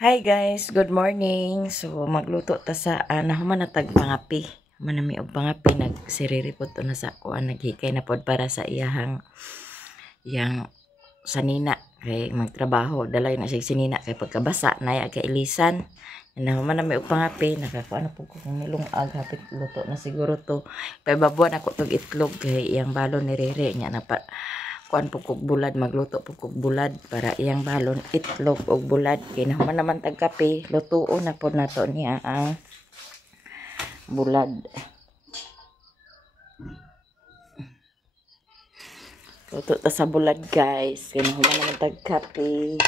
Hi guys, good morning. So magluto ta sa nahuman na tag pangapi. Manami og pangapi nagsiriri pod to na sa kuan naghikay na pod para sa iyahang yang sanina kay magtrabaho dalay na siya sinina kay pagkabasa naya kay ilisan. Nahuman na may og pangapi nakakuan na pud ko kung nilungag hapit luto na siguro to. Paibabuan ako tog itlog kay iyang balon ni Rere nya na pa kuan pukog bulad magluto pukog bulad para iyang balon itlog og bulad kay naman naman tag kape lutuon na pod nato niya ang bulad. Luto ta sa bulad guys kay naman naman tag kape.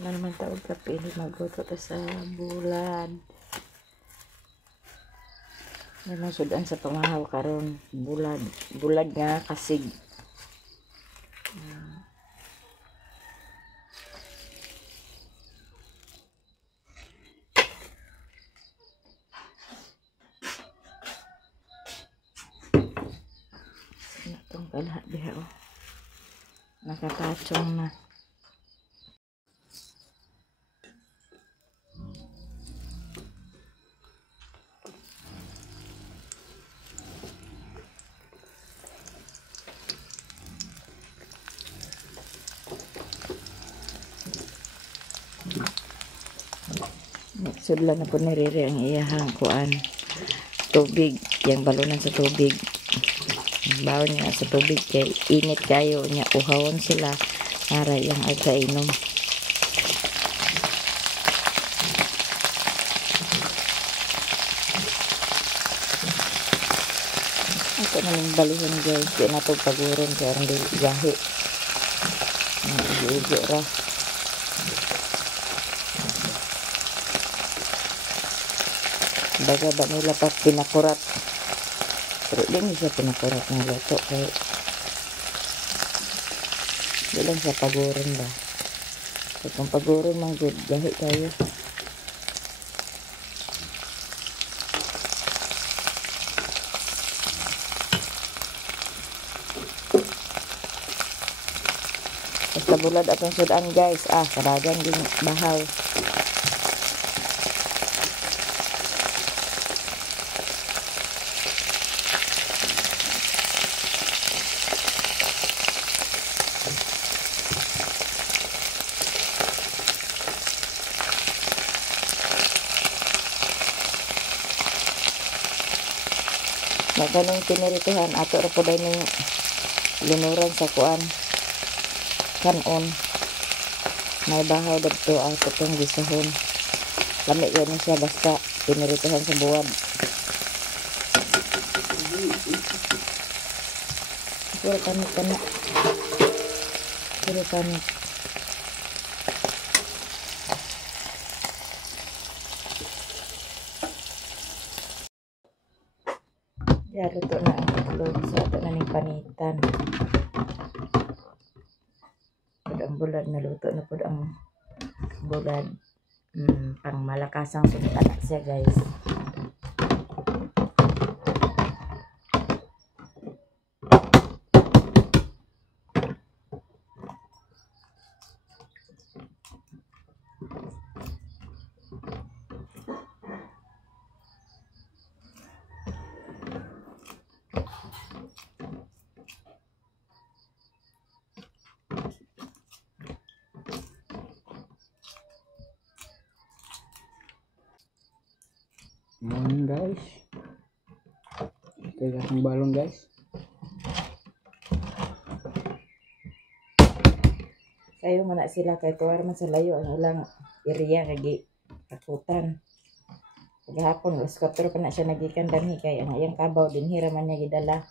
Ano naman tawag kape, magluto ta sa bulad. Ano sudan sa pamahaw karon bulad, bulad nga kasig. Itong kalahat diha oh. Nakatachong na. Sudlan na po ni Rere ang iyahang kuan tubig, yung balunan sa tubig. Bawon niya sa tubig kay init kayo niya uhawon sila para yung agkainom. Ito na yung balihan guys, di na ito paguron kaya rin gahi. Ijo ra. Baga ba nila pa pinakurat. Pero di siya pinakurat ng luto kaya di lang siya paguron ba. Kaya kung paguron mang good, gahi kayo. Basta bulad atong sudan guys. Kadagan din bahaw. Maganong pinirituhan ato ra po dahil ng linuran sa kuan kanon may bahaw dito ato itong gisahon lami gano'n siya basta pinirituhan sa buwan. Puro kanit ka na puro kanit. Luto na ang itlog sa ito na ning panitan. Ang bulad na luto na po ang bulad. Pang malakasang sunod siya guys. Morning guys. Ito yung balon guys. Kayo man na sila kay tuwar man sa layo ang ilang area kay kakutan. Gahapon alas 4 pa na siya nagikan danhi kay ang iyang kabaw din hiraman niya gidala.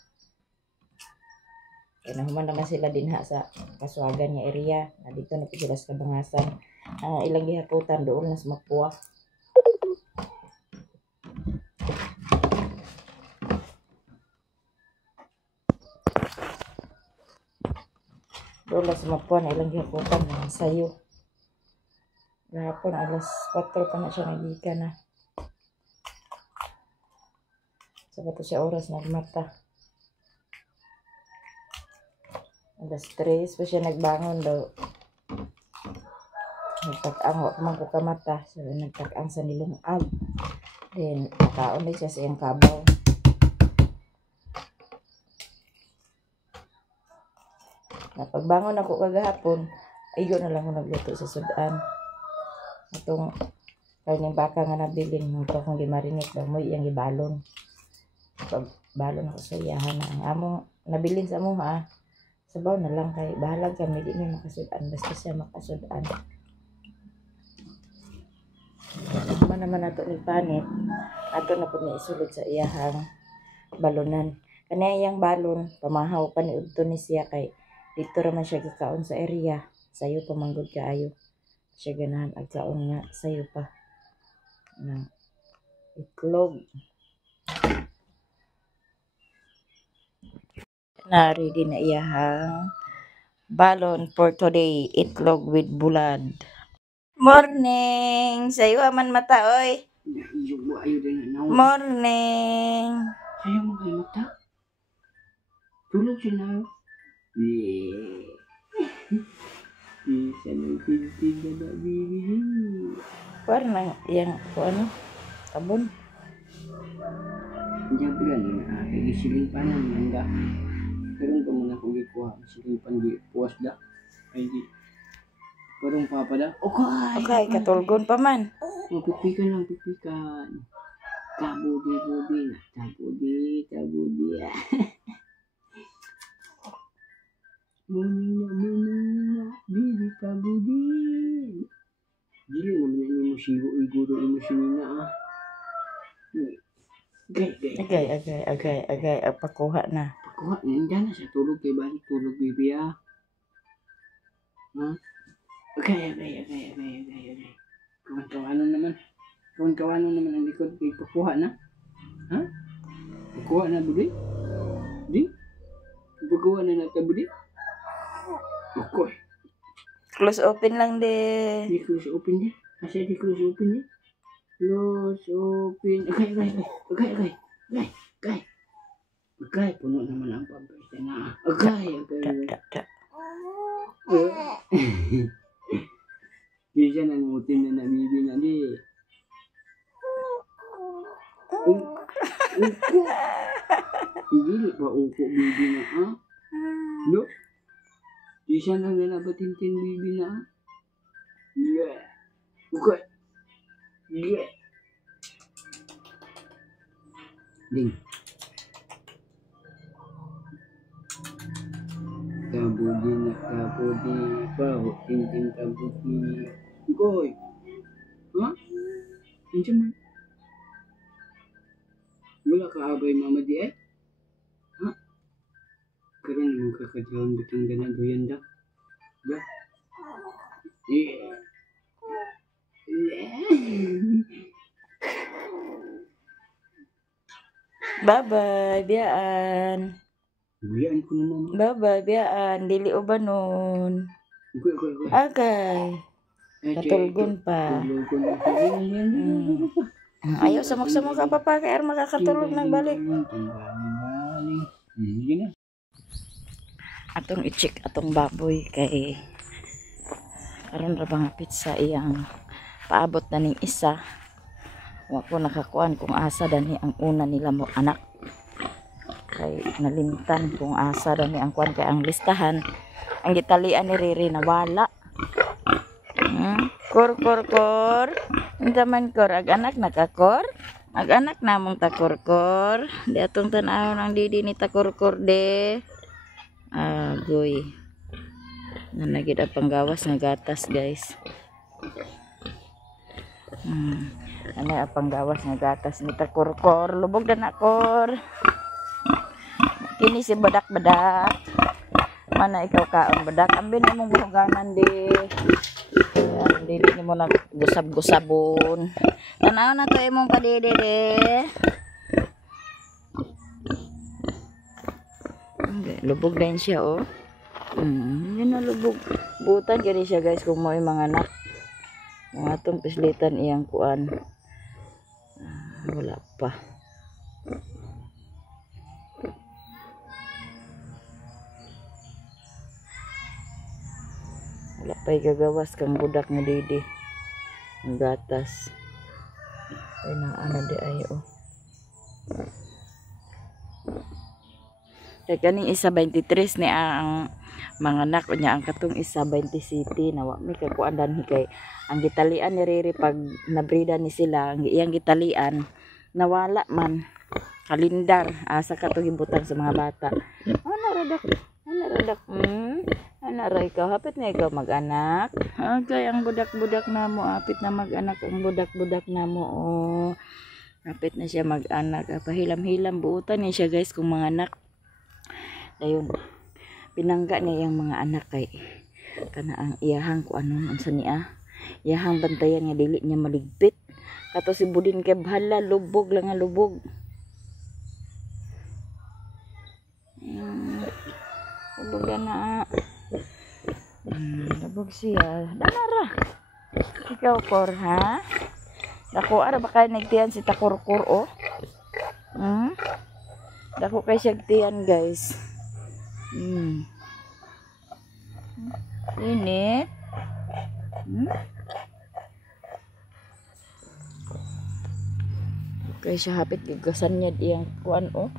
Kaya nahuman naman sila dinha sa Kasuagan niya area. Na dito na po sila sa Kabangasan. Ang ilang gihakutan doon na sa Mapua. Doon lang sa Mapua na ilang gihakutan ng sayo. Gahapon alas 4 pa na siya nagika na. Sa bato siya oras nagmata. Alas 3 pa siya nagbangon daw. Nagtag-ang wa man ko kamata. So nagtag-ang sa nilungag. Then nakaon din siya sa iyang kabaw. Napagbangon ako kagahapon, ayo na lang ko nagluto sa sudan. Itong karning baka nga nabilin mo ito kung gimarinate daw mo iyang gibalon. Balon ako sa iyahan na ang among nabilin sa among sabaw na lang kay bahalag kami di may makasudan basta siya makasudan. Naman nato ni panit ato na po ni isulod sa iyahang balonan. Kanya iyang balon pamahaw pa ni udto ni siya kay dito raman siya gikaon sa area. Sayo pamanggod kaayo. Siya ganahan agkaon nga sayo pa. Ng itlog. Na ready na iyahang balon for today. Itlog with bulad. Morning! Sayo man mata oy. Morning! Sayo mo kayo mata? Tulog siya na. Bisa nagpintin na baby. Parang yang ano? Tabon. Diyan bulan na igisiling pa ng mangga. Karon ko muna kung ikuha. Siling pan di puwas da. Ay di. Parang papa da. Okay, katulgon pa man. Pipikan lang, pipikan. Tabudi na. Tabudi. Muna, bibi tabudi. Dili naman na mo sigo, iguro mo sinina Agay, pakuha na. Pakuha, nandiyan na siya tulog kay balik tulog bibi Ha? Agay. Kawan-kawanan naman ang likod kay pakuha na. Ha? Pakuha na budi? Di? Pakuha na budi? Okay. Close open lang de. Di close open di? Asa di close open di? Close open. Agay, puno naman ang pampers na. Agay. Di siya nangutin na nabibi na di. Uko. Hindi pa uko bibi na No? Di siya nang nanabatintin bibi na Yeah. Okay. Yeah. Ding. Kabudi baho tintin kabudi. Goy. Ha? Hindi man. Wala ka abay mama di Ha? Karon mo kakadlawan bitang ganan doyan da. Ba? Yeah. Bye-bye, biyaan. Biyaan ko naman. Bye-bye, biyaan. Dili ubanon. Agay. Katulgon pa. Ayaw samok-samok ka pa pa kaya makakatulog ng balik. Atong i-check atong baboy kay karon ra bang pizza iyang paabot na ning isa. Wa ko nakakuan kung asa dani ang una nila mo anak. Kay nalimtan kung asa dani ang kuan kay ang listahan. Ang gitalian ni Riri na wala. Kor. Unsa man kor ag-anak nakakor? Ag-anak namong takorkor. Di atong tan-aw nang didi ni takorkor de. Agoy. Nanagid ang panggawas nga gatas, guys. Ano ang panggawas nga gatas ni takorkor. Lubog na nakor. Kini si badak-badak. Mana ikaw kaon badak? Ambin imong buhuganan di. Dili ni mo na gusab-gusabon. Tanaw na to imong padede de. Lubog din siya oh. Yun na lubog. Butan kaya siya guys kung mo yung mga anak. atong pislitan iyang kuan. Wala pa. Wala pa gagawas kang budak nga didi. Ang gatas. Ay na ana di ay oh. Kaya kaning isa 23 ni ang mga anak niya, ang katong isa 27 nawa mi kay kuandan kay ang gitalian ni Riri pag nabrida ni sila, ang iyang gitalian nawala man kalindar asa katong gibutang sa mga bata. Ana radak ana ra ikaw hapit na ikaw mag-anak. Okay, ang budak-budak namo hapit na mag-anak ang budak-budak namo oh. Hapit na siya mag-anak. Pahilam-hilam buutan niya siya guys kung mga anak. Dayon pinangga niya yung mga anak kay kana ang iyahang ko anon unsa niya. Iyahang bantayan nga dili niya maligpit. Kato si Budin kay bahala lubog lang nga lubog. Lubog na. Lubog siya. Danara. Ikaw kor ha? Dako ara ba kay nagtiyan si takurkur oh? Dako kay siya tiyan guys. Init. Okay siya hapit gigasan niya iyang kuan oh.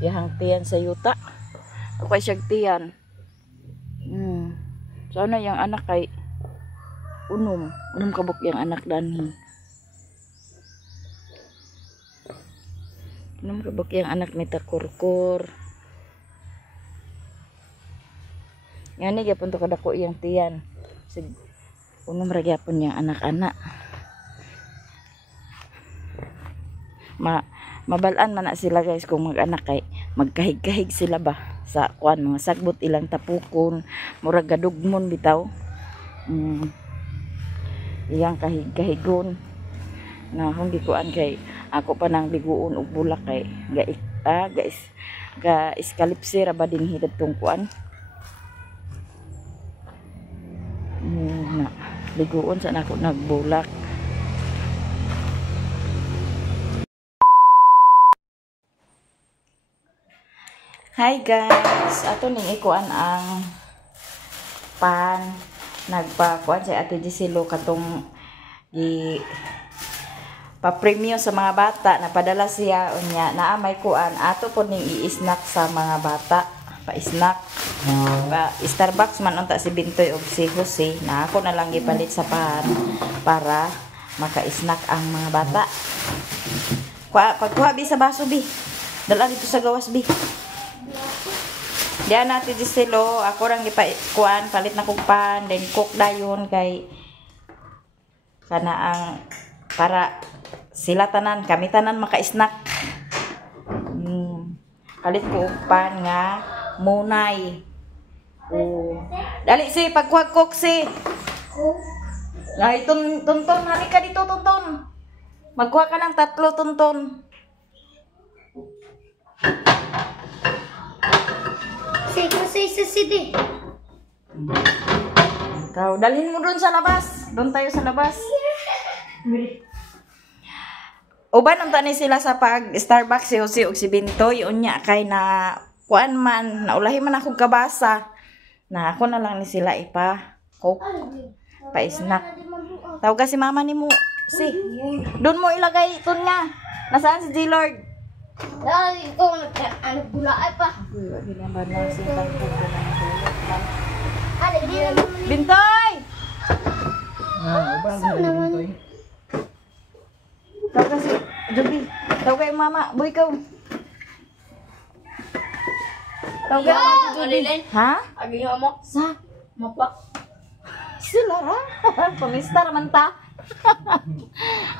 Iyang tiyan sa yuta. Okay siya tiyan. Sana yung anak kay unom kabuk yung anak danhi. Unom kabuk yung anak ni takurkur. Yan ni gyapon to kadako iyang tiyan. Sig unom ra gyapon yang anak-anak. Mabalaan man na sila guys kung mag-anak kay magkahig-kahig sila ba sa kuan mga sagbot ilang tapukon, murag gadugmon bitaw. Iyang kahig-kahigon. Na kung gikuan kay ako pa nang biguon og bulak kay guys ga iskalipsi ra ba din hidad tong kuan. Na biguon sa nako nagbulak. Hi guys, ato ning ikuan ang pan nagpakuan sa Ate Giselo katong gi pa-premium sa mga bata napadala siya unya naa may kuan ato po ning i-snack sa mga bata pa-snack. Starbucks man unta si Bintoy og si Jose na ako na lang gipalit sa pan para maka-snack ang mga bata. Pagkuha bi sa baso bi. Dala dito sa gawas bi. Diyan natin Giselo, ako rang ipakuan palit na kog pan, then cook dayon kay kana ang para sila tanan, kami tanan maka-snack. Palit ko og pan nga munay. Dali si pagkuha cook si. Ay tunton halika dito tunton. Magkuha ka ng 3 tunton. Sige. Kau dalhin mo doon sa labas. Doon tayo sa labas. Uban unta ni sila sa pag Starbucks si Jose ug si Bintoy unya kay na kuan man naulahi man akong kabasa. Na ako na lang ni sila ipa cook pa snack. Tawag si mama ni mo si. Doon mo ilagay tun nga. Nasaan si G-Lord? Ay, ito, ano, bulay pa. Bintoy! Tawag ka si Joby. Tawag kayo mama. Boy ka. Tawag ka si Joby. Ha? Agi nga mo. Sa? Mapak. Sila ha? Pamistar man ta.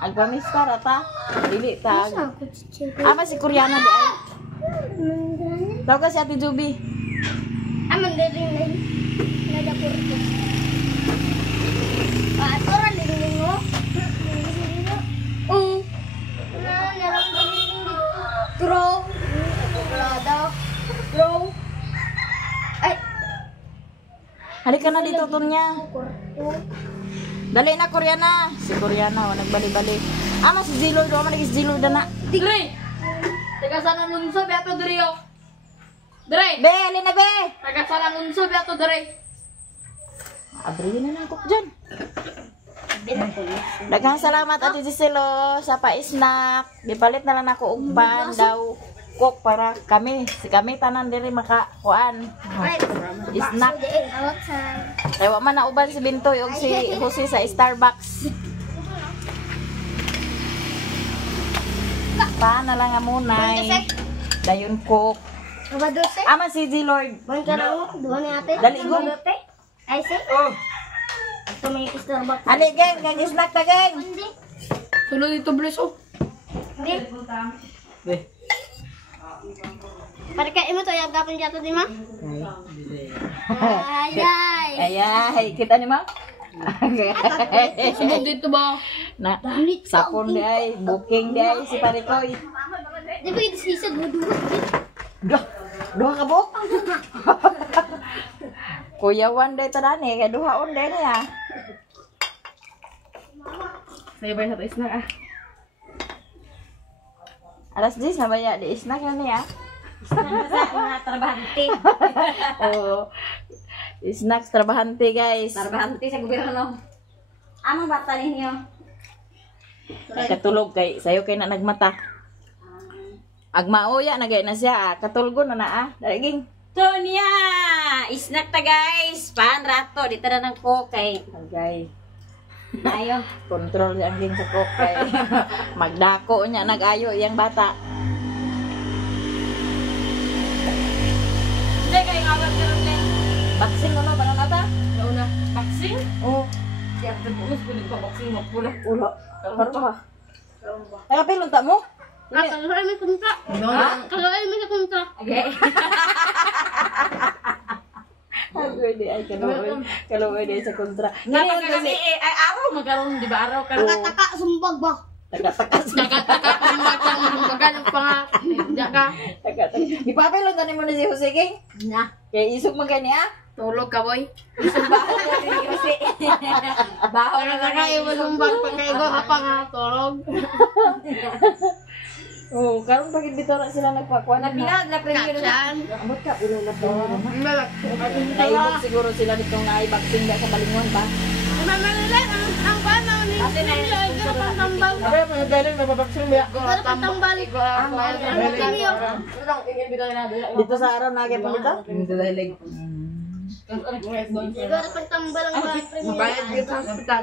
Agpamistar ata. Dili ta. Ama si Koreana di ay. Tawag ka si Ate Joby. Aman galing. Nada kurto. Aturan din mo. Narang galing. Throw. Nada. Throw. Ay. Halika na dito Tunya. Dali na, Koreana. Si Koreana, wala nagbali-bali. Ama si Zilord, wala man si Zilord na. Dire! Taga sana nunso, beato dire yo. Dire! Be, alin na be. Taga sana nunso, beato dire. Abrihin na ako dyan. Daghang salamat Ate Giselo sa pa-snack. Gipalit na lang ako og pan daw cook para kami tanan diri makakuan. Snack. Kaya wa man nauban si Bintoy og si Jose sa Starbucks. Pa na lang nga munay. Dayon cook. Ama si G Lord. Bang karo, duha ni ate. Dali go. Ay si. Oh! Ito may Starbucks. Ali geng, kag snack ta geng. Hindi. Tulo dito, bless, oh. Hindi. Be. Para kay imo to yung gapon jato di ma? Ay. Ay, kita ni ma? Sunod dito ba? Na, sapon di ay, booking di ay si Parikoy. Di ba yung sisig mo duha? Duha ka bo? Kuya Wan day tanani, kay duha on day niya. Saya bayar satu snack ah. Alas 10 na ba ya? Di snack na niya. Mga trabahante. Oh. Snacks trabahante guys. Trabahante sa gobyerno. Ano bata ninyo? Katulog kay sayo kay na nagmata. Agmao ya nagay na siya. Katulgo na ah. Dariging. Tonya! Snack ta guys! Paan rato, dito na ng kokay. Agay. Ayo. Control yang ging sa kokay. Magdako niya nag-ayo yang bata. Hindi kayo ngawag ka rin lang. Boxing ano ba na ta? Nauna. Vaccine? Oh, Kaya bukas pinig pa vaccine magpula. ulo. Karon ba? Ay kapilon ta mo? Kaloy may kumta. Kaloy may kumta. Okay. Agoy di ay kaloy di sa kontra. Nga kami ay araw magkaroon, di ba araw ka? Taka sumbag ba? Taga-takas. Magkano pa nga. Diyan ka. Di pa pilon tanim mo na si Jose King? Na. Kaya isog man kani ah. Tulog ka boy. Baho na Para nga kayo masumbag pagkaigo ka nga tulog. Oh, karon pagid bitaw na sila nagpakuan na. Pinag na premier na. Ambot ka ulo na to. Naibog siguro sila ditong naay vaccine da sa balingon ba? Mamalilan ang paano ni. Kasi na yun. Tambal. Apa yang mengajarin babak-babak ya? Tambal. Dito sa araw na gyud dito. Hindi dahilig. Siguro pagtambal ang mga premium. Bayad dito sa hospital.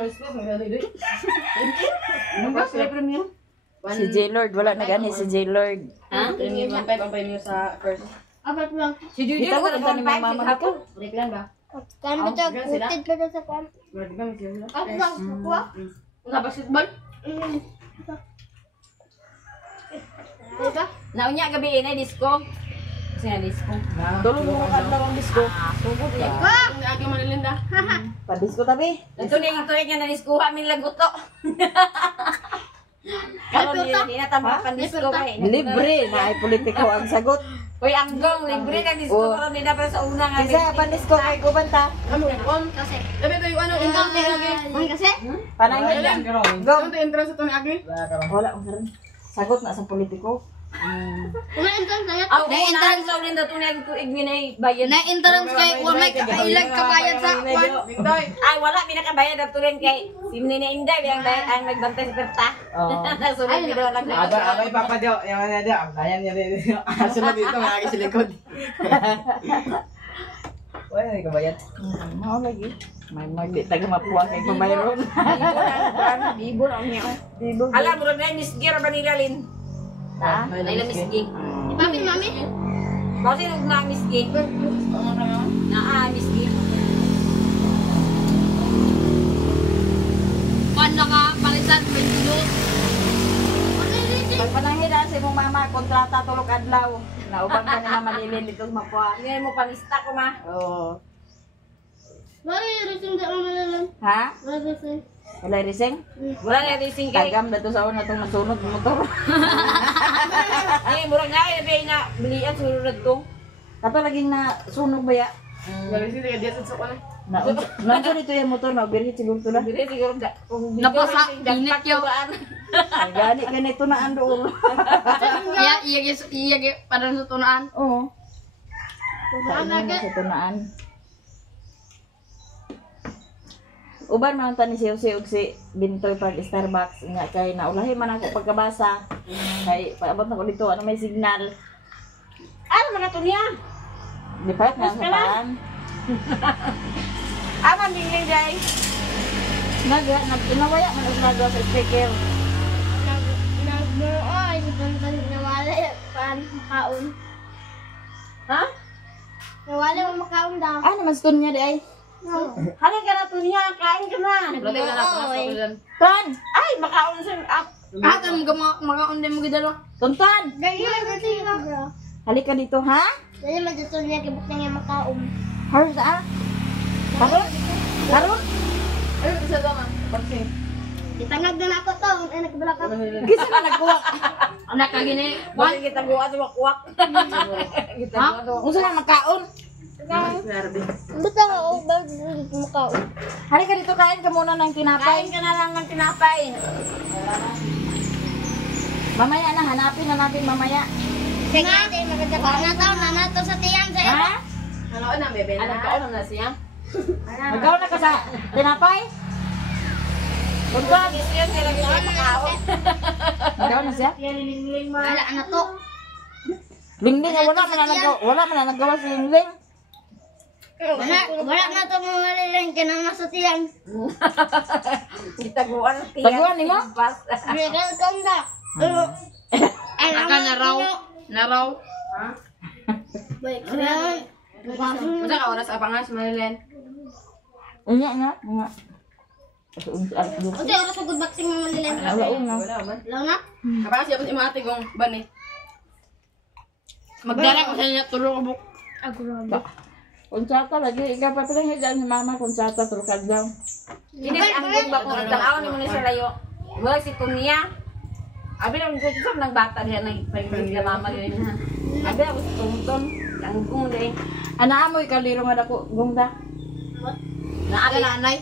Ano ba sila premium? Si J Lord wala na gani si J Lord. Ha? Premium 1.5 ang premium sa first. Apat lang. Si Juju Kita mo ka rin ni mama ko. Break lang ba? Kan ba tag utid pa sa kwan? Berarti kan masih ada. Apat lang. Kuha. Sa basketball? Diba? Naunya gabi na disco. Kasi na disco. Tulong mo ka daw ang disco. Sugod ya. Ang agi manilinda. Pa disco tabi. Ito na yung tuwid nga na disco amin laguto. Karon di na tama pan disco kay. Libre na ay politiko ang sagot. Uy, anggong libre kag disco Oh. karon di na pa sa una nga. Kisa pan disco kay kubanta. Ano on? Kasi. Tapi ito yung ano, entrance ni Agi. Ang kasi? Panangin lang. Go. Ano ito entrance ito ni Agi? Wala ko rin. Sagot na sa politiko. Kumaintan saya. Aw, na entrance sa ulit daw na ko igminay bayad. entrance kay wa may kailag kabayad sa kwan. Dingdoy. Ay wala pinakabayad daw tulen kay si Nina Inday ang ang nagbantay sa perta. Oh. Nasunod video lang. Ada Papa Jo, yang mana ada? Abdayan niya dito. Sunod dito, may Agi sa likod. Wala na kabayad. Mao lagi. May magdi taga mapuang kay pamayron. Bibol ang niya. Dibog. Alam mo na Miss Gira Banigalin. Ha? Naila Miss G. Mami, mami. Bakit nung na Miss G? Miss G. Paano ka palitan 22? Pagpanangin na sa imong mama kontrata tulog adlaw. Naubang ka nila malilin dito sa mapuang. Ngayon mo panista ko ma. Oo. Wala yung resim di ako malalan. Ha? Wala resim. Wala rising? Wala na racing kay. Kagam na to sa una itong nasunod ng motor. Ay, murag nga ay na bilian sulod to. Kato laging na sunog ba ya? Dari sini dia susuk mana? Nandiyo dito yung motor, mabirhit siguro to na. Dili siguro da. Napasa, init yo. Ay, gani ganito na ando. Iya, parang sa tunaan. Oo. Tunaan na sa tunaan. Uban man ta ni si Jose ug si Bintoy pag Starbucks nga kay naulahi man ako pagkabasa. Kay paabot na ko dito ano may signal. Ano man ato niya? Di pa na sa paan. Aman dingling day. Nagpinawaya man og nagawa sa speaker. Nagmuoy, nawala pan makaon. Ha? Nawala mo makaon daw. Ah, naman stun niya di ay. Halika ka na to niya, kain ka na. Dili na ako diyan. Ton! Ay, makaon sa Atan makaon din mo gidalo. Tonton! Ganyan kasi ka. Halika dito, ha? Dali man dito niya kibuk niya makaon. Haros ah? Karon? Karon? Ay, isa daw man. Pagsin. Itangag na ako to, ay nagbalak ako. Kisa ka nagkuwak. Anak ka gini. Wala kita guwa sa wakwak. Ha? Unsa na makaon? Basta ako ba makaon? Halika dito, kain ka muna ng tinapay. Kain ka na lang ng tinapay. Mamaya na, hanapin na natin mamaya. Sige, tayo magkakaroon na tao na nato sa tiyan sa iyo. Ha? Ano na bebe na? Ano ka na siya? Magaw na ka sa tinapay? Tonton! Siya sila gusto makaon. Magaw na siya? Wala na to. Lingling, wala man na nagawa si Lingling. Wala na to mga lilang ka na nasa tiyan. Gitaguan ng tiyan. Taguan ni mo? Regal kanda. Aka na raw. Na raw. Baik, siya. Unsa ka oras apa nga si Marilen? Unya nga, nga. Unsa oras sa good boxing mga lilang? Wala. Wala man. Lang na. Kapag siya si mga tigong bani. Magdala ko sa inyo tulong ko buk. Kunsata lagi, ikaw pa pala nga si mama, kunsata, tulukad daw. Hindi ang gumba ko tanaw ni mo ni sa layo. Wala si Kunia. Abi lang ko sa nang bata diha nang pagpili ka mama yun ha. Abi ako sa tungton. Ang gung din. Anaamoy kaliro nga dako, gungda. Naaga nanay.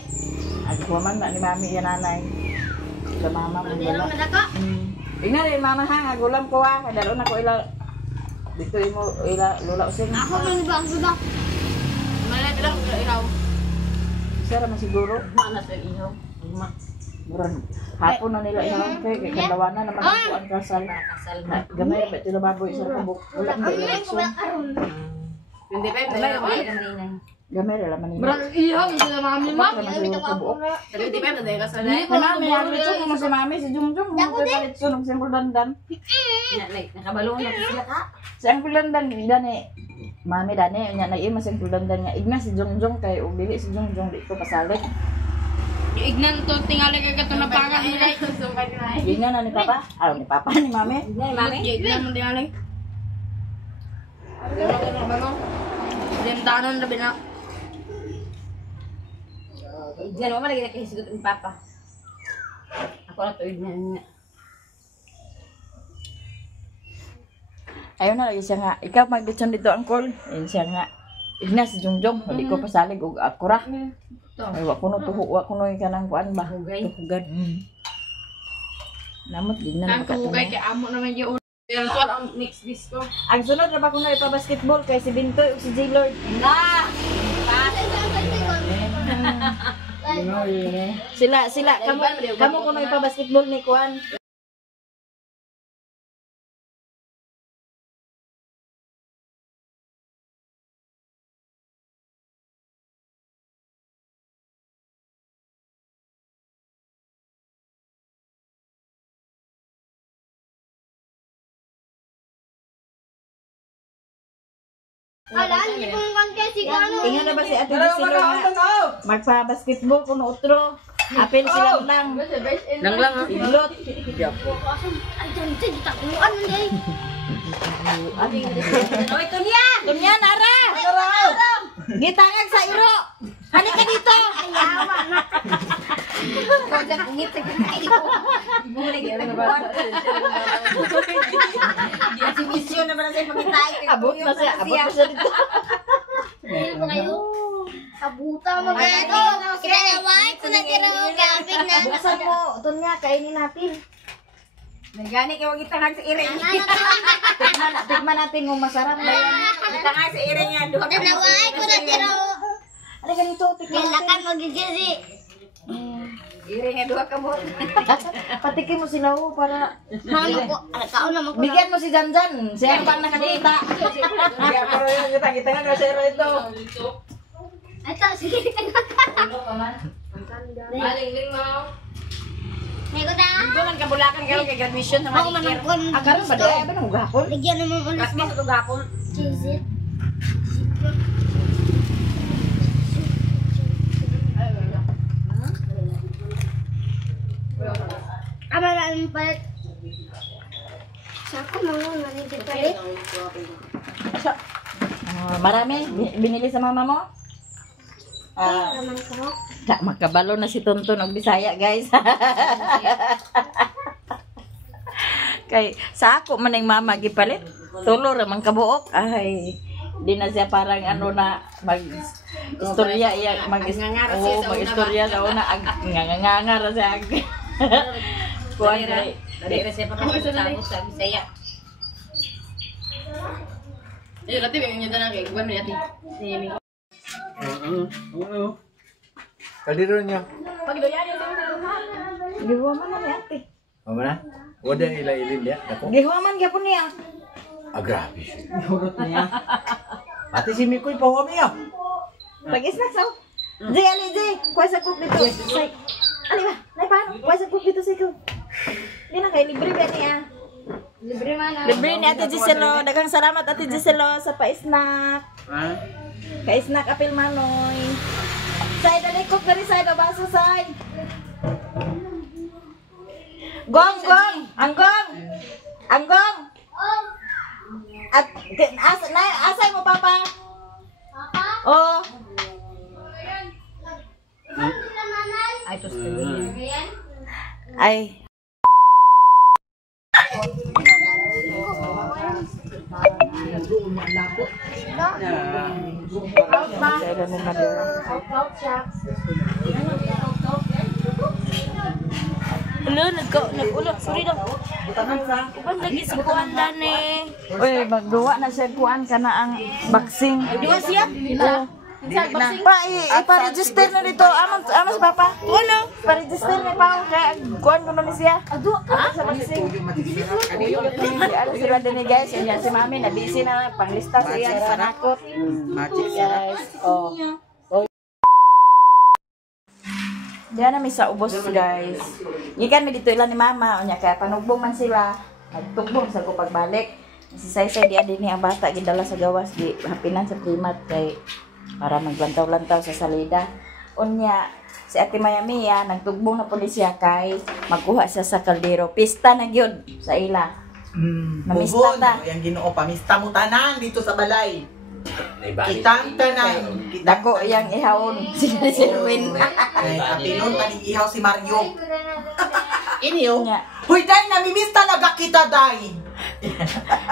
Ay, kuwaman na ni mami yan nanay. Sa mama mo Dilo wala. na dako. Tingnan rin mama ha, nga gulam ko ha, kadaro na ko ila. Dito mo ila lula using. Ako man ba ang sudak. Malay bilang ko ikaw. Isa raman siguro. Mana sa iho. Murang hapon na nila ihaw kay kalawana naman ako ang kasal. Kasal Na, gamay ba sila baboy sa kubok. Wala ba election. Hindi pa yung dala ko. Gamay ra man nila. Brang ihaw sila mami Kubok naman sa kubok. Pero hindi pa yung dala kasal. Ay, mami, ang lechon mo si mami, si Jungjung, mo kay lechon ng simple dandan. Nakabalong na sila ka. Si ang dandan dani. Mami dani nya nag-ima si simple dandan nga igna si Jungjung kay ubili si Jungjung dito pasalit. Ignan to tingali ka to na pangan nila. Igna na ni papa. Ni papa ni mami. Hindi mami. Ignan mo tingali. Limtanon na bina. Diyan mo man lagi nakahisugot ni papa. Ako na tuig na. Ayaw na lagi siya nga. Ikaw mag-lechon dito angkol. Ayun siya nga. Igna si Jungjung, hindi ko pasalig og akura. Ay, wa kuno tuho, wa kuno kanang kuan ba? Hugay. Tuhugad. Namot din na Ang tuhugay kay amo naman yung ulo. Pero ito ang next disco. Ang sunod na ba kuno ipa-basketball kay si Bintoy ug si J-Lord. Na. Sila kamo kuno ipa-basketball ni kuan. Alaan niyo kung kan kasi ano. Ingon na ba si Ate Lucilo nga magpa-basketball kuno utro. Apil sila lang. Lang ha. Idlot. Ay, dyan, kita kuan mo day. Oy, Tunya. Dunya nara. Gitangag sa iro. Hani ka dito. Kaya ngit ka kay ko. Bumalik ka na ba? Si mission na ba sa pagkitay? Abot na siya dito. Dili ba kayo? Abuta mo ba ito? Kinalaway ko na tira mo gabing na. Bukasan mo. Ito niya, kainin natin. Nagani kay wag itangag sa iring. Tikman natin kung masarap ba yan. Itangag sa iring yan. Duha ka Kinalaway ko na tira mo. Ano ganito? Tikman natin. Lalakan magigisi. iring yan duha ka mo. Patikin mo sila para... Ano ko? Alakaon naman ko. Bigyan mo si Janjan. Siya pang nakakita. Kaya pero yung kita nga kasi ito. Ito, sige. Maling mo. May ko na. Ito man kabulakan kayo kay graduation sa Ako manikir. manangkon. Akaron ba dahil? Ano nung gahapon? Ligyan naman ulit. Kas mo sa gapon. Cheese it. Amalaan mo palit. Sako mga manigit palit. Marami? Binili sa mama mo? Naman ko. Makabalo na si Tonton og Bisaya, guys. Kay sa ako man ang mama gipalit. Tulo ra man kabuok. Ay, di na siya parang ano na mag istorya iya mag istorya sa una ag nganganga ra siya. Kuan Dali ra siya pa ka sa Bisaya. Dati may nyo na kay Gwan yati. Kadiro niya. Pagdoyan yo sa Giwa man na ni ate. Mama na? Wala ila ilin dia. Ako. Giwa man gyapon niya. Ah, grabe siya. Hurot niya. Ate si Mikoy pa kami ah. Pag-snack sa. Jay, ali Jay, kuha sa cook dito. Say. Ali ba? Nay paano? Kuha sa cook dito sa ko. Di na kay libre ba niya? Libre man na. Libre ni Ate Giselo. Daghang salamat Ate Giselo sa pa-snack. Ha? Ka-snack apil manoy. Say, dali cook dari say baso say. Gong, gong, anggong. Anggong. At asay mo papa? Papa? Oh. Ay to sa Ayan. Ay. Hello, nag-ulot. Sorry daw. Kuban lagi sa kuan dani. Uy, magduwa na siya kuan ka na ang vaccine. Diwa siya? Pa-register na dito. Amos papa. Ano? Pa-register na pa. Kaya kuan ko na ni siya. Ado ka sa vaccine. Ano sila din guys. Yan si mami. Nabisi na panglista sa iya. Panakot. Guys. Oh. Diyan na may sa ubos guys. Ikan mi dito ilan ni mama. Unya kaya panugbong man sila. Nagtugbong sa ko pagbalik. Si Saysay di adin ni ang bata gidala sa gawas di hapinan sa primat kay para maglantaw-lantaw sa salida. Unya si Ate Mayamia nagtugbong na pulisya kay magkuha siya sa kaldero. Pista na gyud sa ila. Namista Bugon, ta. yung Ginoo, pamista mo tanan dito sa balay. Kitang tanan. Dako yang ihawon sila si Erwin. Ay, kapinon, ihaw si Mario. Inyo. Huy, day, namimista na kita, day.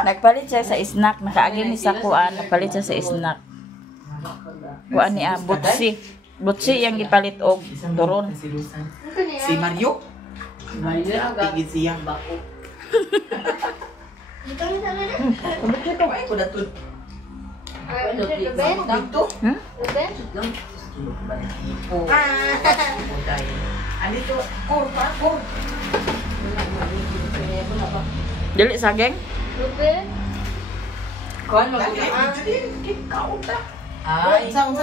Nagpalit siya sa snack, nakaagin ni sa kuan, nagpalit siya sa snack. Kuan ni butsi. Butsi yang gipalit og turon. Si Mario? Tigid siya. Dito na sa nila. Ay, ko na to. Dito? Ruben? Andito, kur. Dili sageng. Ruben? Kuan Lagi, ikaw ta. Ay, unsan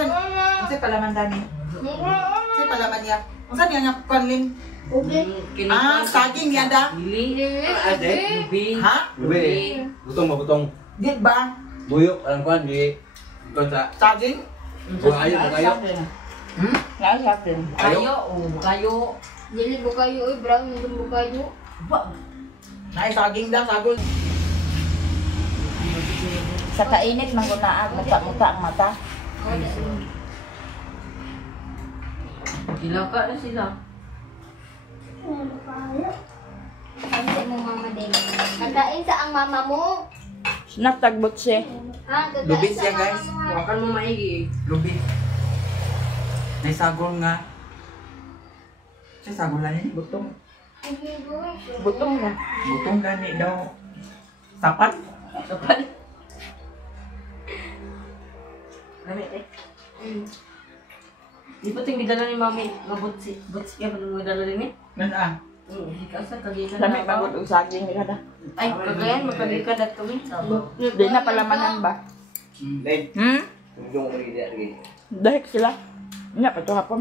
palaman dani? Unsan palaman niya? Unsan niya nga kanlin? Ah, saging niya da. Ha? Ube. Butong. Di ba? Buyok ang kuan di. Kuan sa Saging? bukayo. Nga sa atin. Kayo. Dili ko kayo, brown yung mo kayo. Nay, saging da, sagol. Sa kainit manggunaag, muta-muta ang mata. Gilaka na sila. Kasi mo mama din. Kakain sa ang mama mo. Snack tagbot siya. Ha? Kakain Lubis sa yan, guys. mama mo. Wakan mo maigi. Lubi. May sagol nga. Sa sagol na niya, butong. Butong na. Butong gani daw. Sapat? Kapal. Lamit eh. Di ba ito yung gidala ni Mami? Butsi ka ba nung gidala rin eh? Nan Kasi kagikan Dami na pagod og saging ni kada. Ay, kagayan, magkagikan na ito eh. Di na palamanan ba? Dahil, Hmm? yung mga hindi lagi. Dahil sila. Nya pa to hapon.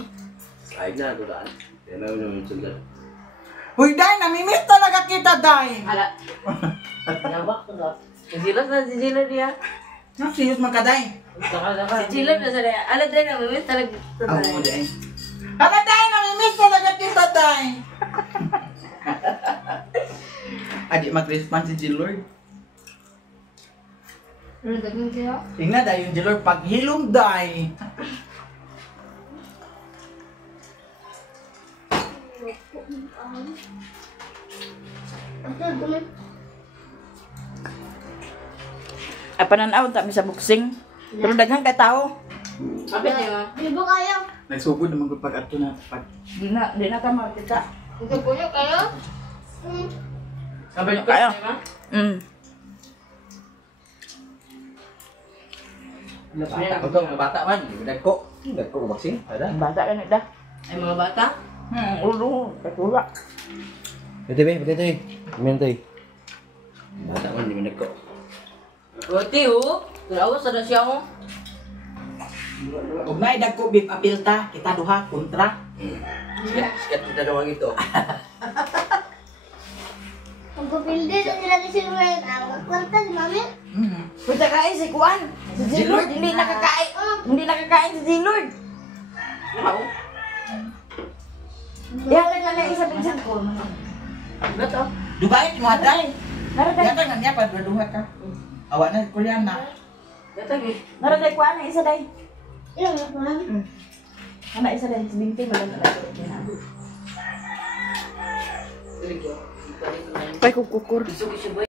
Kahit na, tudaan. Yan na yung sundan. Uy, Day, namimiss talaga kita, Day. Hala. Yabak ko na. Sigilas na si Jila niya. Serious man ka, Day. Si Jila na sa niya. Alam din na, mamiss talaga. Oo, Day. Hala, Day, namimiss talaga kita, Day. Adi mag-respond si G-Lord. Tingnan, Day, yung G-Lord paghilom, Day. Ay pananaw ta mi sa boxing. Pero daghang kay tao. Kapit niya. Di ba kayo? Nagsugod naman ko pag ato na pag... Di na ta makita. Ito po niyo kayo? Sabi kayo. Ako to, mga bata man. Nagko. Nagko ko vaccine. Ada. Bata ka na da. Ay mga bata? Ulo, katula. Ito ba? Ito eh. Kumain ito eh. Bata man, hindi mo nagko. Buti ho. Tulawas na siya ho. Huwag na idagko beef apil ta. Kita duha, kontra. Sikat kita doang ito. Magpapildi na sila ni Silver. Ang kwarta ni Mami. Punta kain si Kuan. Si G-Lord, hindi nakakain. Hindi nakakain si G-Lord. Ihatag na lang isa pinsan ko. Bato. Dubai, mo Day. Naraday, Yata nga niya, duha ka. Awa na, Koreana. Gatagi. naraday Kuan na isa day. Ilang na Mami? Ana isa day, si Binti malang na. Dili ko. Pay kukukur. Gusto ko siya ba?